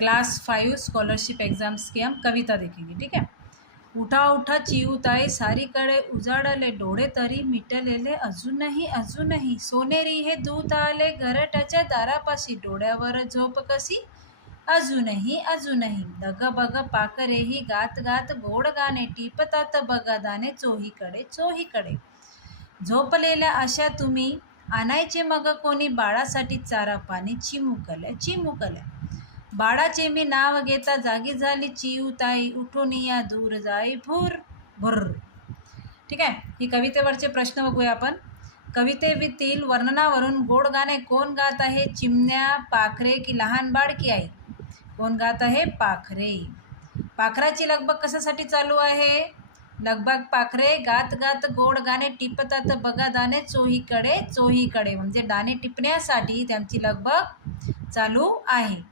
Class 5 scholarship exams की हम कविता देखेंगे, ठीक है। उठा उठा चिऊताई सारीकडे उजाडले डोळे तरी मिटलेले अजूनही अजूनही सोनेरी हे दूत आले घरट्याच्या दारापाशी डोळ्यावर झोप कशी अजूनही अजूनही दग बग पाखरेही गात गात गोड गाणे टिपतात बघा दाणे चोहीकडे चोहीकडे झोपलेल्या अशा तुम्ही आणायचे मग कोणी बाळासाठी चारा पाणी चिमुकल्या चिमुकल्या बाळाचे मी नाव घेता जागी झाली चिऊताई उठून या दूर जाई भूर भुर। ठीक आहे, ही कवितेवरचे प्रश्न बघूया आपण। कवितेतील वर्णनावरून गोड गाणे कोण गात आहे? चिमण्या, पाखरे की लहान बाळ की आई? कोण गात आहे? पाखरे। पाखराची लगबग कशासाठी चालू आहे? लगबग पाखरे गात गात गोड गाणे टिपतात बघा दाणे चोहीकडे चोहीकडे, म्हणजे दाणे टिपण्यासाठी त्यांची लगबग चालू आहे।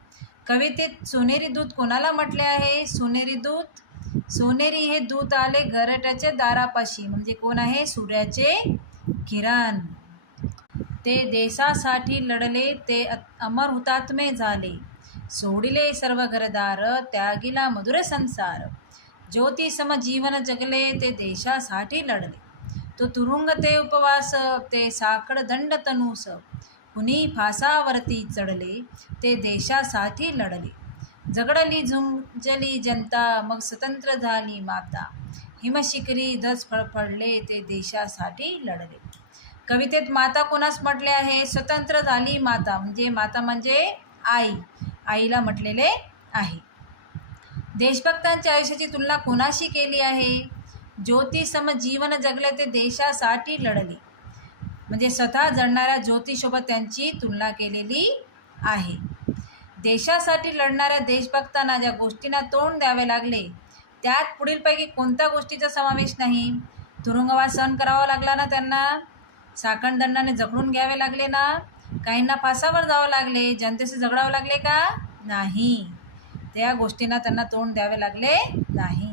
कवितेत सोनेरी दूत कोणाला म्हटले आहे? सोनेरी दूत, सोनेरी हे दूत आले घरट्याच्या दारापाशी, म्हणजे कोण आहे? सूर्याचे किरण। ते देशासाठी लढले, ते अमर हुतात्मे झाले, सोडिले सर्व घरदार, त्यागिला मधुर संसार, ज्योती सम जीवन जगले, ते देशासाठी लढले, तो तुरुंग ते उपवास, ते साखळ दंड तनूस, कुणी फासावरती चढले, ते देशासाठी लढले, झगडली झुंजली जनता, मग स्वतंत्र झाली माता, हिमशिखरी ध्वज फळफळले, ते देशासाठी लढले। कवितेत माता कोणास म्हटले आहे? स्वतंत्र झाली माता, म्हणजे माता म्हणजे आई, आईला म्हटलेले आहे। देशभक्तांच्या आयुष्याची तुलना कोणाशी केली आहे? ज्योती सम जीवन जगले, ते देशासाठी लढले, म्हणजे स्वतः जळणाऱ्या ज्योतीसोबत त्यांची तुलना केलेली आहे। देशासाठी लढणाऱ्या देशभक्तांना ज्या गोष्टींना तोंड द्यावे लागले त्यात पुढीलपैकी कोणत्या गोष्टीचा समावेश नाही? तुरुंगवास सहन करावा लागला ना त्यांना, साखळदंडाने जखडून घ्यावे लागले ना, काहींना फासावर जावं लागले, जनतेशी झगडावं लागले का? नाही, त्या गोष्टींना त्यांना तोंड द्यावे लागले नाही।